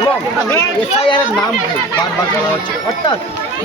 এবং এসআইআর নাম বারবার বলা হচ্ছে। অর্থাৎ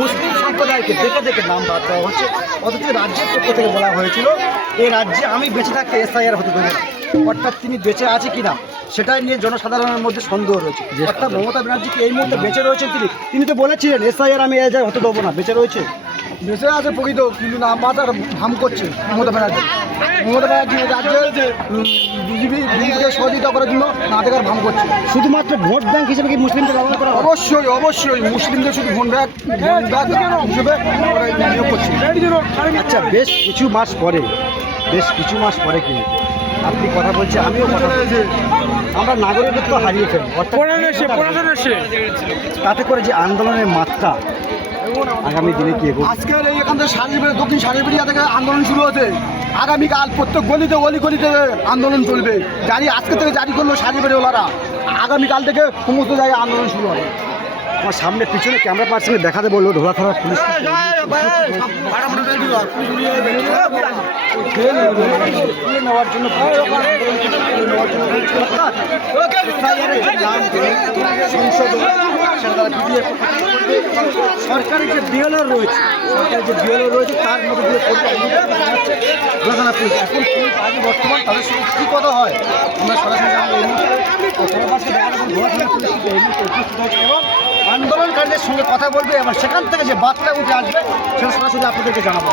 মুসলিম সম্প্রদায়কে দেখে দেখে নাম বাদ দেওয়া হচ্ছে। অথচ রাজ্যের পক্ষ থেকে বলা হয়েছিল এই রাজ্যে আমি বেঁচে থাকতে এসআইআর হতে দেবো না। অর্থাৎ তিনি বেঁচে আছে কিনা সেটাই নিয়ে জনসাধারণের মধ্যে সন্দেহ রয়েছে। অর্থাৎ মমতা ব্যানার্জি কি এই মুহূর্তে বেঁচে রয়েছেন তিনি? তিনি তো বলেছিলেন এসআইআর আমি এজায় হতে দেবো না বেঁচে রয়েছে। বেঁচে আছে প্রকৃত কিন্তু না মাথার ভাম করছে মমতা ব্যানার্জি। মমতা ব্যানার্জি রাজ্যে বিজেপি বিজেপিকে সহযোগিতা করার জন্য না দেখার ভাম করছে। শুধুমাত্র ভোট ব্যাংক হিসেবে কি মুসলিমকে ব্যবহার করা অবশ্যই অবশ্যই মুসলিমদের শুধু ভোট ভোট আচ্ছা বেশ কিছু মাস পরে বেশ কিছু মাস পরে কিন্তু আপনি কথা বলছেন আমিও কথা আমরা নাগরিকত্ব হারিয়ে ফেলব তাতে করে যে আন্দোলনের মাত্রা আগামী দিনে কি এই এখান থেকে সারিবেড়িয়া দক্ষিণ সারিবেড়িয়া থেকে আন্দোলন শুরু হচ্ছে আগামীকাল প্রত্যেক গলিতে গলি গলিতে আন্দোলন চলবে। জারি আজকে থেকে জারি করল সারিবেড়িওয়ালারা আগামীকাল থেকে সমস্ত জায়গায় আন্দোলন শুরু হবে। আমার সামনে পিছনে ক্যামেরা পার্সনে দেখাতে বলল ধরা থানার পুলিশ নেওয়ার জন্য এর যে বিএলআর রয়েছে সরকারি যে বিএলআর রয়েছে তার মধ্যে দিয়ে ধরা পুলিশ এখন পুলিশ আগে বর্তমান তাদের সঙ্গে কী কথা হয় আমরা সরাসরি আমরা এই মুহূর্তে ধরা পুলিশ উপস্থিত হয়েছে এবং আন্দোলনকারীদের সঙ্গে কথা বলবে এবং সেখান থেকে যে বার্তা উঠে আসবে, সেটা সরাসরি আপনাদেরকে জানাব।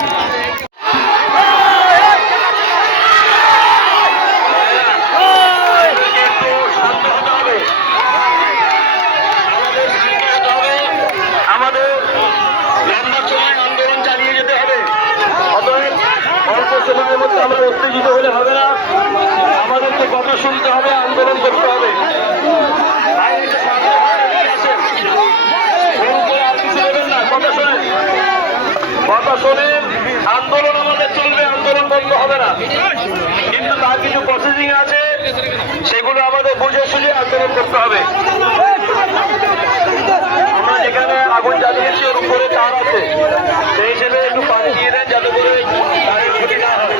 আমরা উত্তেজিত হলে হবে না। আমাদেরকে কথা শুনতে হবে, আন্দোলন করতে হবে ভাই, একটু সামনে ভাই, এগিয়ে আসেন। ফোন করে আর কিছু নেবেন না, কথা শোনেন। কথা আন্দোলন আমাদের চলবে, আন্দোলন বন্ধ হবে না। কিন্তু তার কিছু প্রসেসিং আছে, সেগুলো আমাদের বুঝে শুনে আন্দোলন করতে হবে আমরা যেখানে আগুন জ্বালিয়েছি ওর উপরে তার আছে সেই হিসেবে একটু পানি দিয়ে দেন যাতে করে তারের ক্ষতি না হয়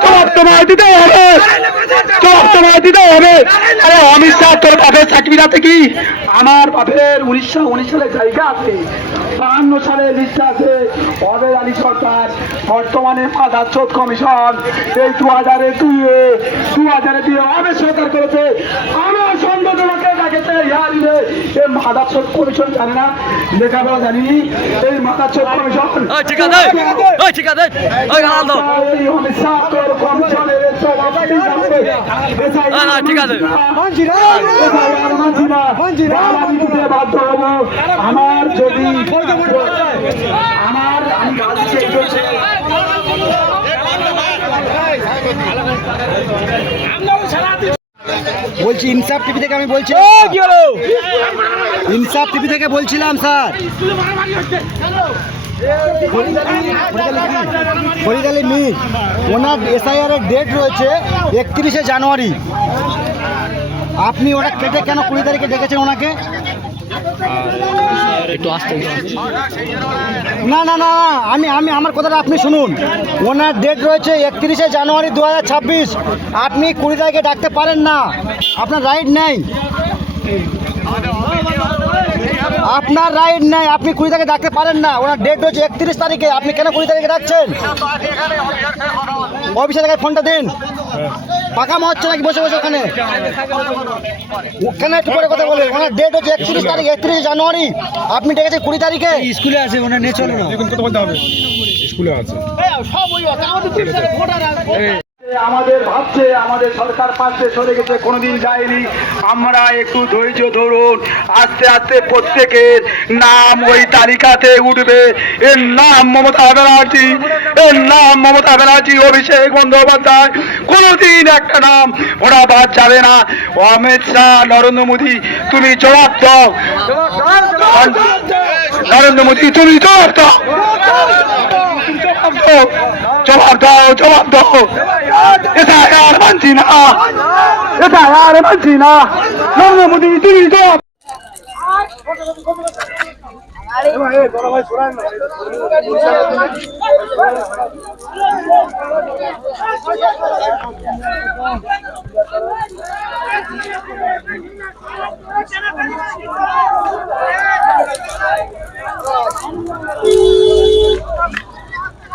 জবাব তোমায় দিতে হবে। জবাব তোমায় দিতে হবে। আরে অমিত শাহ তোর বাপের চাকরিটা কি? আমার বাপের উনিশশো উনিশ সালে জায়গা আছে। বাহান্ন সালে লিস্ট আছে অবেদ আলী সরকার বর্তমানে মাদার চোদ কমিশন। এই দু হাজারে দুয়ে দু হাজারে দিয়ে অবেদ সরকার করেছে। আমার সন্দেহ তোমাকে ডাকেছে এই মাদার চোদ কমিশন জানে না লেখাপড়া জানিনি এই মাদার চোদ কমিশন ঠিক আছে ঠিক আছে ঠিক আছে। আমার যদি আমার আমি বলছি ইনসাফ টিভি থেকে আমি বলছি ইনসাফ টিভি থেকে বলছিলাম স্যার ফরিদ আলী মির ওনার এসআইআর এর ডেট রয়েছে একত্রিশে জানুয়ারি। আপনি ওটা কেটে কেন কুড়ি তারিখে ডেকেছেন ওনাকে? না না না না, আমি আমি আমার কথাটা আপনি শুনুন। ওনার ডেট রয়েছে একত্রিশে জানুয়ারি দু হাজার ছাব্বিশ। আপনি কুড়ি তারিখে ডাকতে পারেন না। আপনার রাইট নেই। আপনার রাইট নাই আপনি কুড়ি তারিখে ডাকতে পারেন না। ওনার ডেট হচ্ছে একত্রিশ তারিখে। আপনি কেন কুড়ি তারিখে ডাকছেন? অফিসে থেকে ফোনটা দিন। পাকামো হচ্ছে নাকি বসে বসে ওখানে? ওখানে একটু পরে কথা বলে ওনার ডেট হচ্ছে একত্রিশ তারিখ একত্রিশে জানুয়ারি। আপনি ডেকেছেন কুড়ি তারিখে? স্কুলে আছে ওনার নিয়ে চলো না। আমাদের ভাবছে আমাদের সরকার পাশে সরে গেছে কোনোদিন যায়নি। আমরা একটু ধৈর্য ধরুন আস্তে আস্তে প্রত্যেকের নাম ওই তালিকাতে উঠবে। এর নাম মমতা ব্যানার্জি এর নাম মমতা ব্যানার্জি অভিষেক বন্দ্যোপাধ্যায়। কোনোদিন একটা নাম ওরা বাদ যাবে না। অমিত শাহ নরেন্দ্র মোদী তুমি জবাব দাও। নরেন্দ্র মোদী তুমি জবাব দাও। জবাব দাও জবাব দাও এটা আর মানছি না। এটা আর মানছি না। মোদী তুমি জবাব।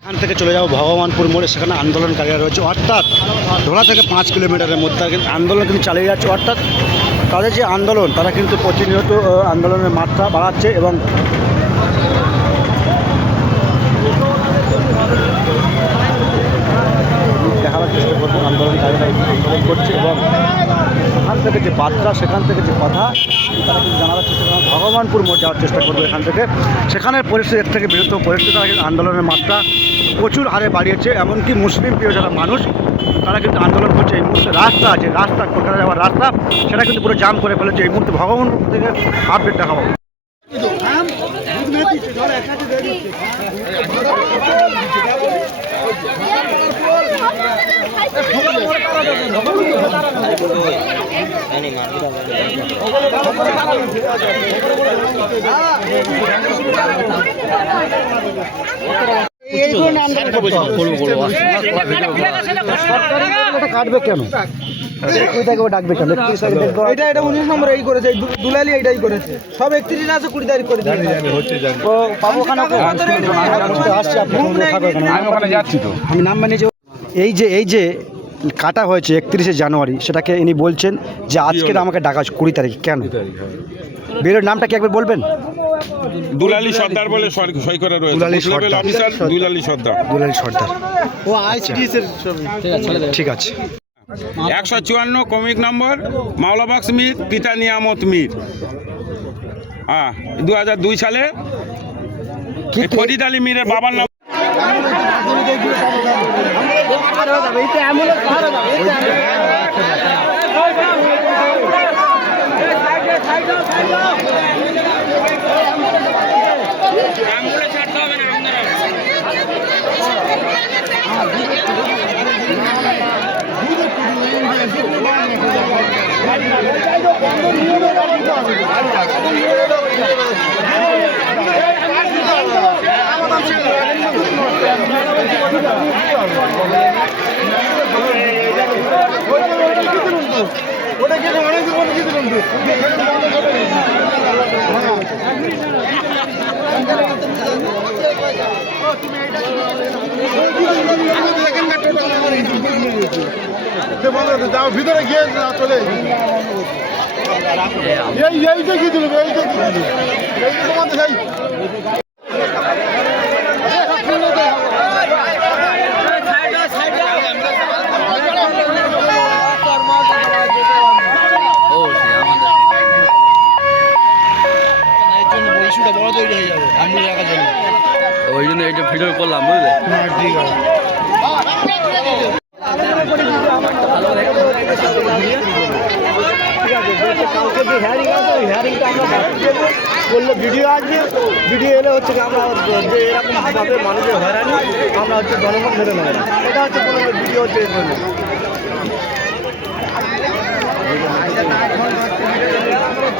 এখান থেকে চলে যাব ভগবানপুর মোড়ে, সেখানে আন্দোলনকারীরা রয়েছে। অর্থাৎ ধোলা থেকে পাঁচ কিলোমিটারের মধ্যে আন্দোলন কিন্তু চালিয়ে যাচ্ছে। অর্থাৎ তাদের যে আন্দোলন, তারা কিন্তু প্রতিনিয়ত আন্দোলনের মাত্রা বাড়াচ্ছে এবং দেখাবার চেষ্টা করব আন্দোলনকারীরা আন্দোলন করছে এবং সেখান থেকে যে বার্তা, সেখান থেকে যে কথা ভগবানপুর মোড় যাওয়ার চেষ্টা করব এখান থেকে। সেখানের পরিস্থিতি এর থেকে বিরত পরিস্থিতি আন্দোলনের মাত্রা প্রচুর হারে বাড়িয়েছে। এমনকি মুসলিম প্রিয় যারা মানুষ, তারা কিন্তু আন্দোলন করছে। এই মুহূর্তে রাস্তা আছে, রাস্তা কলকাতা যাওয়ার রাস্তা, সেটা কিন্তু পুরো জাম করে ফেলেছে। এই মুহূর্তে ভগবানপুর থেকে আপডেট দেখাবো। এটা কাটবে কেন ডাকবে কেন এটা এটা উনিশ নম্বর এই করেছে দুলালি এটাই করেছে সব একত্রিশ আছে কুড়ি তারিখ করে ও পাবো? আসছি। আমি এই যে এই যে কাটা হয়েছে একত্রিশে জানুয়ারি সেটাকে ইনি বলছেন যে আজকে আমাকে ডাকা কুড়ি তারিখ কেন? বেরোর নামটা কি একবার বলবেন? দুলালি সর্দার বলে সই- করে রয়েছে। দুলালী সর্দার। অফিসার দুলালি সর্দার। দুলাল সর্দার। ও আইসিডিএস এর ঠিক আছে একশো চুয়ান্ন কমিক নম্বর মাওলাবাক্স মির পিতা নিয়ামত মির। হ্যাঁ দু দুই সালে ফরিদ আলী মিরের বাবার নাম পাহাড়ও যাবে এই তো অ্যাম্বুলেন্স পাহাড়ও যাবে সাইডে সাইডে সাইডে ভিতরে গিয়ে চলে এই এইটা কি দিল এইটা কি দিল এইটা তোমাদের ওই জন্য এইটা ভিডিও করলাম বুঝলে কালকে যে হেয়ারিং আছে ওই হেয়ারিংটা আমরা বাতিল করব করলে ভিডিও আসবে ভিডিও এলে হচ্ছে কি আমরা যে এরকম ভাবে মানুষের হয়রানি আমরা হচ্ছে জনগণ মেনে নেব এটা হচ্ছে কোনো ভিডিও হচ্ছে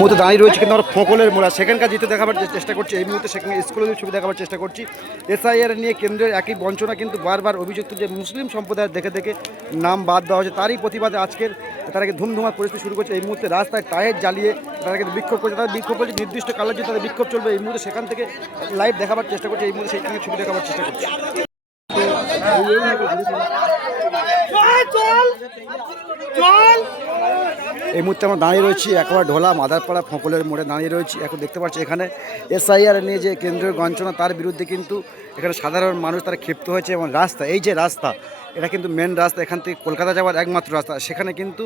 মুহূর্তে দাঁড়িয়ে রয়েছে কিন্তু আমরা ফোকলের মোড়া। সেখানকার যেতে দেখাবার চেষ্টা করছি, এই মুহূর্তে সেখানে স্কুলের ছবি দেখাবার চেষ্টা করছি। এসআইআর নিয়ে কেন্দ্রের একই বঞ্চনা কিন্তু বারবার অভিযুক্ত যে মুসলিম সম্প্রদায়ের দেখে দেখে নাম বাদ দেওয়া হয়েছে। তারই প্রতিবাদে আজকের তারা কিন্তু ধুমধুমার পরিস্থিতি শুরু করছে। এই মুহূর্তে রাস্তায় টায়ার জ্বালিয়ে তারা কিন্তু বিক্ষোভ করছে। তাদের বিক্ষোভ করছে নির্দিষ্ট কালার যে তাদের বিক্ষোভ চলবে। এই মুহূর্তে সেখান থেকে লাইভ দেখাবার চেষ্টা করছে। এই মুহূর্তে সেখানে ছবি দেখাবার চেষ্টা করছে। এই মুহূর্তে আমরা দাঁড়িয়ে রয়েছি একবার ঢোলা মাদারপাড়া ফকলের মোড়ে দাঁড়িয়ে রয়েছি। এখন দেখতে পাচ্ছি এখানে এসআইআর নিয়ে যে কেন্দ্রীয় গঞ্চনা তার বিরুদ্ধে কিন্তু এখানে সাধারণ মানুষ তারা ক্ষিপ্ত হয়েছে এবং রাস্তা, এই যে রাস্তা, এটা কিন্তু মেন রাস্তা, এখান থেকে কলকাতা যাওয়ার একমাত্র রাস্তা। সেখানে কিন্তু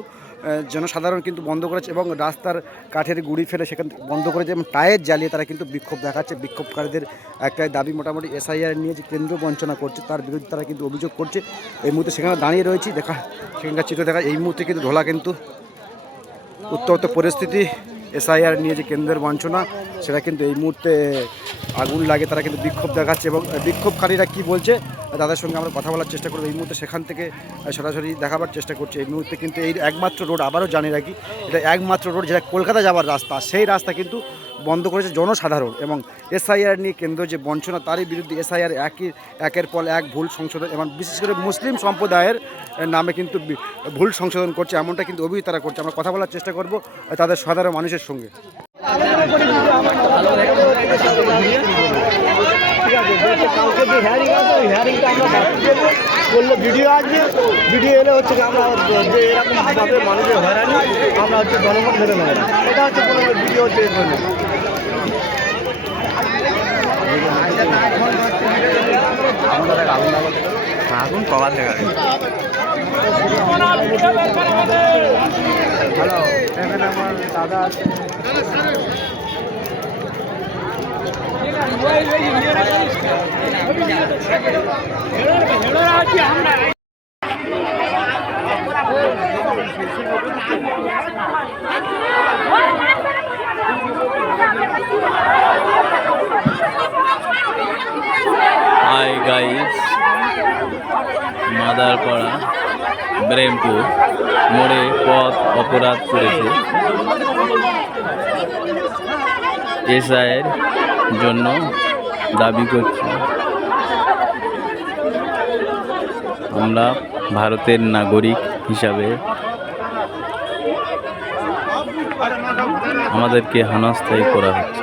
জনসাধারণ কিন্তু বন্ধ করেছে এবং রাস্তার কাঠের গুঁড়ি ফেলে সেখান বন্ধ করেছে এবং টায়ার জ্বালিয়ে তারা কিন্তু বিক্ষোভ দেখাচ্ছে। বিক্ষোভকারীদের একটাই দাবি মোটামুটি এসআইআর নিয়ে যে কেন্দ্র বঞ্চনা করছে, তার বিরুদ্ধে তারা কিন্তু অভিযোগ করছে। এই মুহূর্তে সেখানে দাঁড়িয়ে রয়েছি, দেখা, সেখানকার চিত্র দেখা, এই মুহূর্তে কিন্তু ঢোলা কিন্তু উত্তপ্ত পরিস্থিতি। এসআইআর নিয়ে যে কেন্দ্রের বঞ্চনা, সেটা কিন্তু এই মুহূর্তে আগুন লাগে, তারা কিন্তু বিক্ষোভ দেখাচ্ছে এবং বিক্ষোভকারীরা কি বলছে তাদের সঙ্গে আমরা কথা বলার চেষ্টা করব। এই মুহূর্তে সেখান থেকে সরাসরি দেখাবার চেষ্টা করছি। এই মুহূর্তে কিন্তু এই একমাত্র রোড আবারও জানিয়ে রাখি, এটা একমাত্র রোড যেটা কলকাতা যাওয়ার রাস্তা। সেই রাস্তা কিন্তু বন্ধ করেছে জনসাধারণ এবং এসআইআর নিয়ে কেন্দ্র যে বঞ্চনা, তারই বিরুদ্ধে এসআইআর একই, একের পর এক ভুল সংশোধন এবং বিশেষ করে মুসলিম সম্প্রদায়ের নামে কিন্তু ভুল সংশোধন করছে, এমনটা কিন্তু অভিযোগ তারা করছে। আমরা কথা বলার চেষ্টা করব তাদের সাধারণ মানুষের সঙ্গে। কালকে যে হেয়ারিং আছে ওই হেয়ারিংটা আমরা বাতিল করব। করলে ভিডিও আসবে ভিডিও এলে হচ্ছে আমরা যে এরকম ভাবে মানুষের হয়রানি আমরা হচ্ছে জনগণ মেনে নেব এটা হচ্ছে কোনো ভিডিও হচ্ছে। আগুন কবা থেকে হাই গাইস মাদারপাড়া ব্রেমপুর মোড়ে পথ অপরাধ করেছে। এসআইয়ের জন্য দাবি করছি। আমরা ভারতের নাগরিক হিসাবে আমাদেরকে হেনস্থায়ী করা হচ্ছে।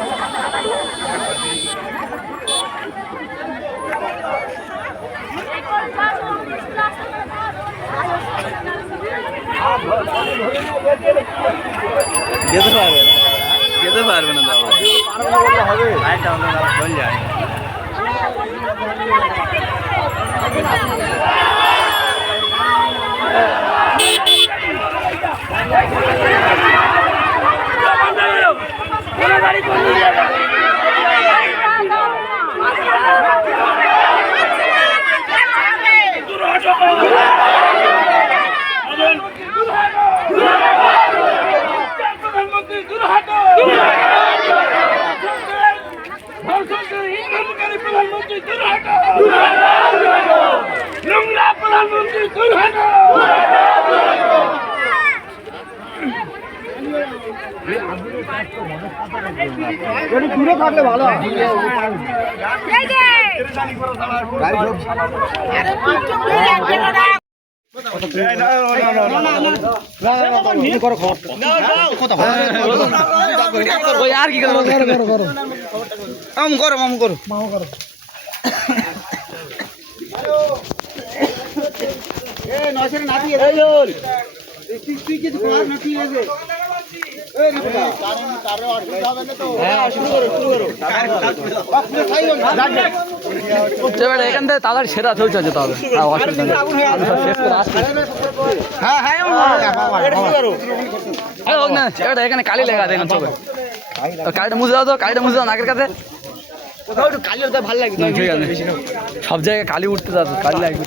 যেতে পারবে না যেতে পারবে না দাও বল যায় একটু থাকলে ভালো হয়। আম করো আম করো আর অসুবিধা নেই আমি সব শেষ করে আসছি। আরে হোক না এখানে কালি লেখা এখানে সবে কালিটা মুছে দাও তো, কালিটা মুছে দাও, নাকের কাছে। সব জায়গায় কালি উঠতে যাচ্ছে কালি লাগবে।